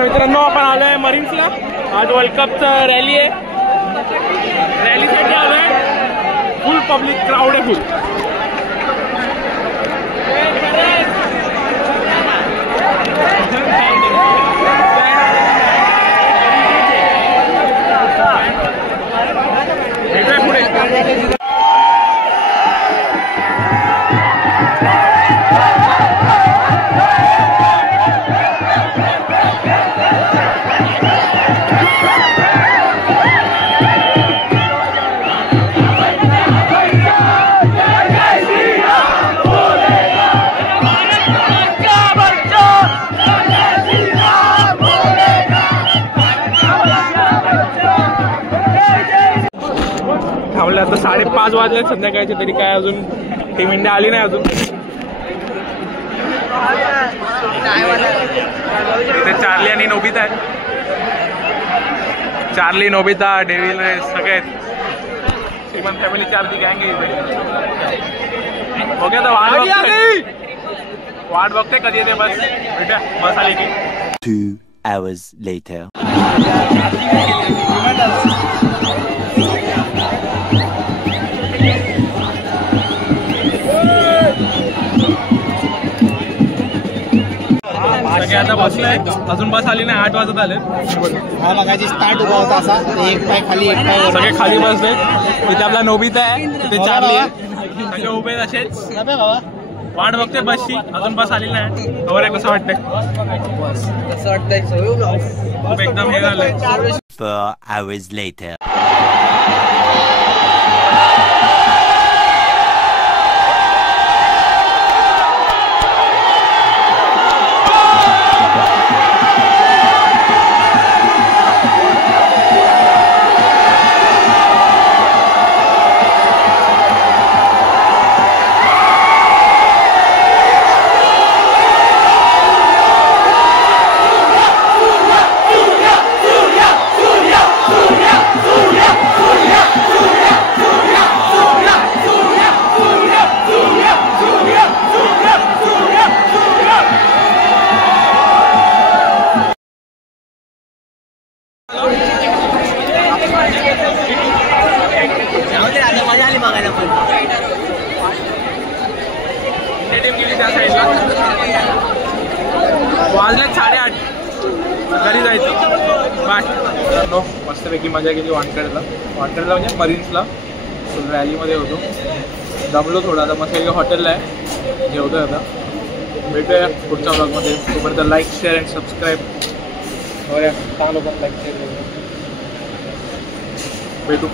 नमस्कार मित्रांनो, आपण आलो आहे मरीन्सला. आज वर्ल्ड कपचं रॅली आहे. रॅलीसाठी आलो आहे. फुल पब्लिक क्राऊड आहे. फुल पुढे थांबले. आता 5:30 वाजले संध्याकाळचे, तरी काय अजून टीम इंडिया आली नाही अजून. इथे चार्ली आणि नोबिता आहेत. चार्ली, नोबिता, डेव्हिल सगळे आहेत. श्रीमंत फॅमिलीची अर्धी गँग आहे इथे. ओके, आता वाट बघते कधी येते बस. भेटूया बस आली की. 2 hours later. सगळे आता बसले. अजून बस आली नाही. 8 वाजत आले. स्टार्ट उभा होता असा, एक पाय खाली एक पाय. सगळे खाली बसले. तिथे आपला नोबिता आहे, तिथे चार्ली आहे. सगळे उभे असेच वाट बघते बसची. अजून बस आली नाही. खबर आहे कसं वाटतंय? कसं वाटतंय? खूप एकदम हे झालंय. 4 hours later. वाजले 8:30. घरी जायचं. बाय. मस्तपैकी मजा केली वानखेडला म्हणजे मरीन्सला. रॅलीमध्ये होतो. दमलो थोडा. आता मस्त हॉटेलला आहे. जेवतोय आता. भेटूया पुढच्या ब्लॉगमध्ये. तोपर्यंत लाईक, शेअर अँड सबस्क्राईब. बघूया चांगलं पण लाईक शेअर भेटू.